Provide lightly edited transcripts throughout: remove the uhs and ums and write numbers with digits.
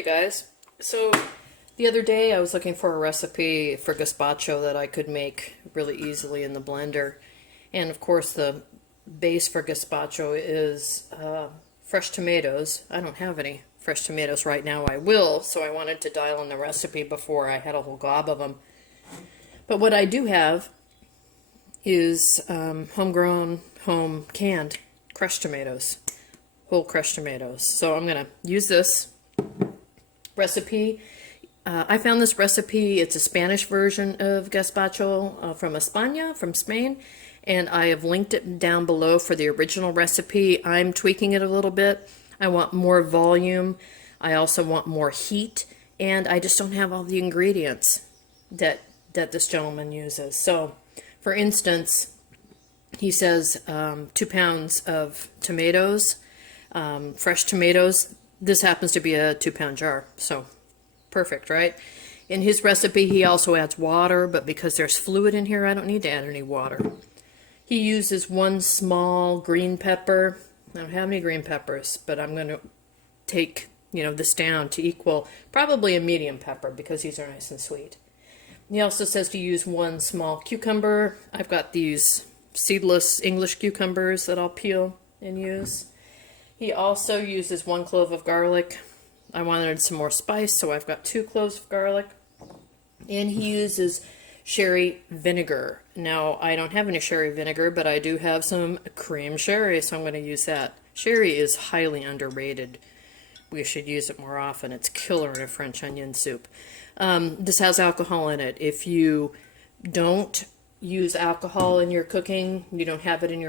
Hey guys, so the other day I was looking for a recipe for gazpacho that I could make really easily in the blender. And of course the base for gazpacho is fresh tomatoes. I don't have any fresh tomatoes right now. I will, so I wanted to dial in the recipe before I had a whole gob of them. But what I do have is homegrown, home canned crushed tomatoes, whole crushed tomatoes. So I'm going to use this recipe. I found this recipe. It's a Spanish version of gazpacho from España, from Spain, and I have linked it down below for the original recipe. I'm tweaking it a little bit. I want more volume. I also want more heat, and I just don't have all the ingredients that this gentleman uses. So, for instance, he says 2 pounds of tomatoes, fresh tomatoes. This happens to be a 2-pound jar, so perfect, right? In his recipe, he also adds water, but because there's fluid in here, I don't need to add any water. He uses 1 small green pepper. I don't have any green peppers, but I'm going to take, this down to equal probably a medium pepper because these are nice and sweet. He also says to use 1 small cucumber. I've got these seedless English cucumbers that I'll peel and use. He also uses 1 clove of garlic. I wanted some more spice, so I've got 2 cloves of garlic. And he uses sherry vinegar. Now, I don't have any sherry vinegar, but I do have some cream sherry, so I'm going to use that. Sherry is highly underrated. We should use it more often. It's killer in a French onion soup. This has alcohol in it. If you don't use alcohol in your cooking, you don't have it in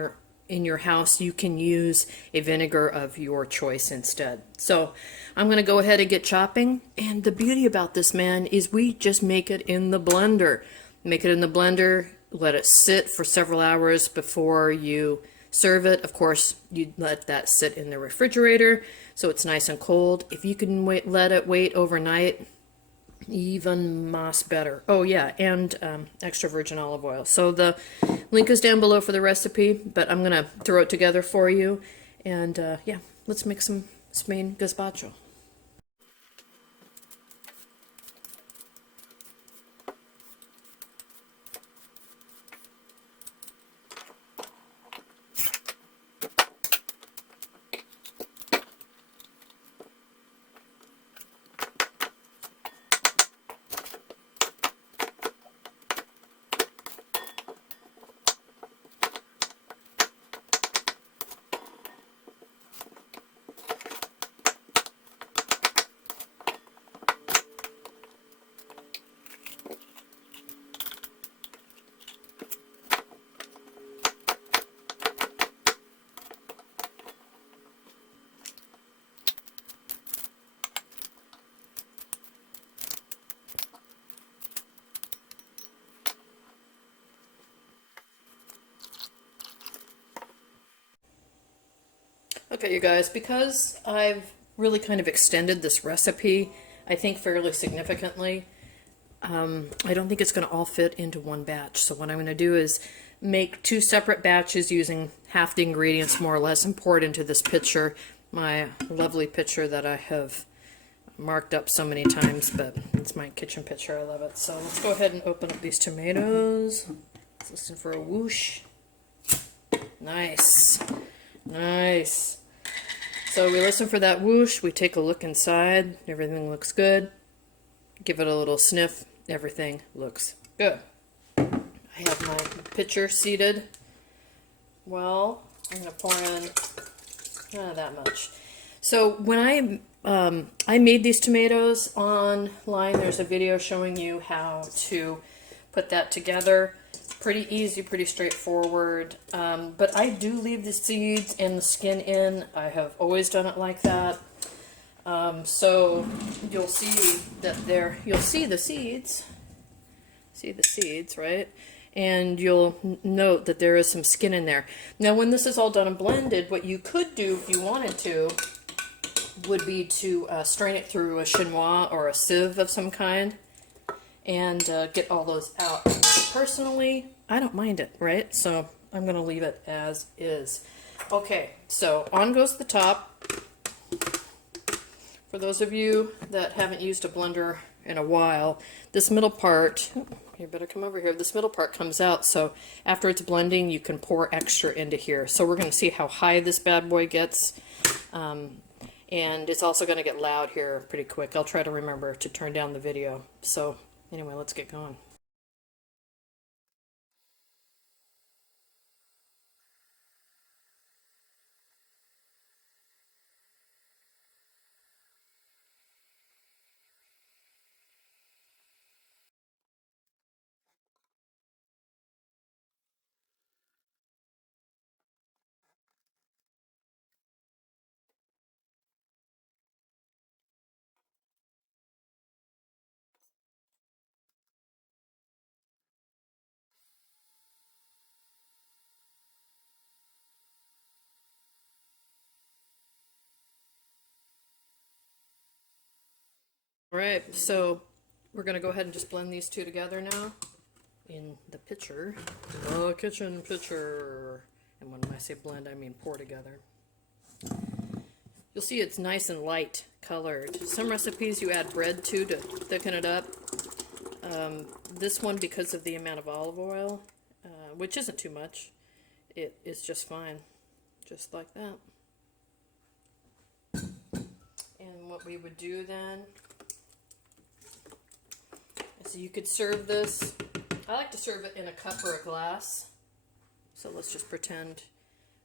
your house, you can use a vinegar of your choice instead. So I'm going to go ahead and get chopping. And the beauty about this, man, is we just make it in the blender. Make it in the blender, let it sit for several hours before you serve it. Of course, you let that sit in the refrigerator so it's nice and cold. If you can let it wait overnight, even más better. Oh yeah, and extra virgin olive oil. So the link is down below for the recipe, but I'm gonna throw it together for you. And yeah, let's make some Spain gazpacho. Okay, you guys, because I've really kind of extended this recipe, I think fairly significantly, I don't think it's going to all fit into one batch. So what I'm going to do is make 2 separate batches using half the ingredients more or less and pour it into this pitcher, my lovely pitcher that I have marked up so many times, but it's my kitchen pitcher. I love it. So let's go ahead and open up these tomatoes. Let's listen for a whoosh. Nice. Nice. So we listen for that whoosh, we take a look inside, everything looks good. Give it a little sniff, everything looks good. I have my pitcher seated. Well, I'm going to pour in not that much. So when I made these tomatoes online, there's a video showing you how to put that together. Pretty easy, pretty straightforward, but I do leave the seeds and the skin in. I have always done it like that. So you'll see that you'll see the seeds, right? And you'll note that there is some skin in there. Now when this is all done and blended, what you could do if you wanted to would be to strain it through a chinois or a sieve of some kind and get all those out. Personally, I don't mind it, right? So I'm going to leave it as is. Okay, so on goes the top. For those of you that haven't used a blender in a while, this middle part, you better come over here, this middle part comes out, so after it's blending you can pour extra into here. So we're going to see how high this bad boy gets, and it's also going to get loud here pretty quick. I'll try to remember to turn down the video. So anyway, let's get going. All right, so we're going to go ahead and just blend these two together now in the pitcher, the kitchen pitcher. And when I say blend, I mean pour together. You'll see it's nice and light colored. Some recipes you add bread to thicken it up. This one, because of the amount of olive oil, which isn't too much, it is just fine, just like that. And what we would do then is you could serve this. I like to serve it in a cup or a glass. So let's just pretend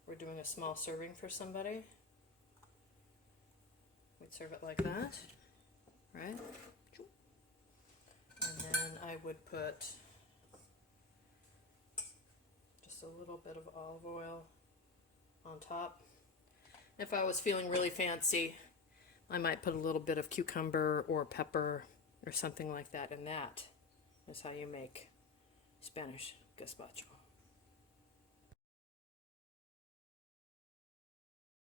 we're doing a small serving for somebody. We'd serve it like that, right? And then I would put just a little bit of olive oil on top. If I was feeling really fancy, I might put a little bit of cucumber or pepper or something like that, and that is how you make Spanish gazpacho.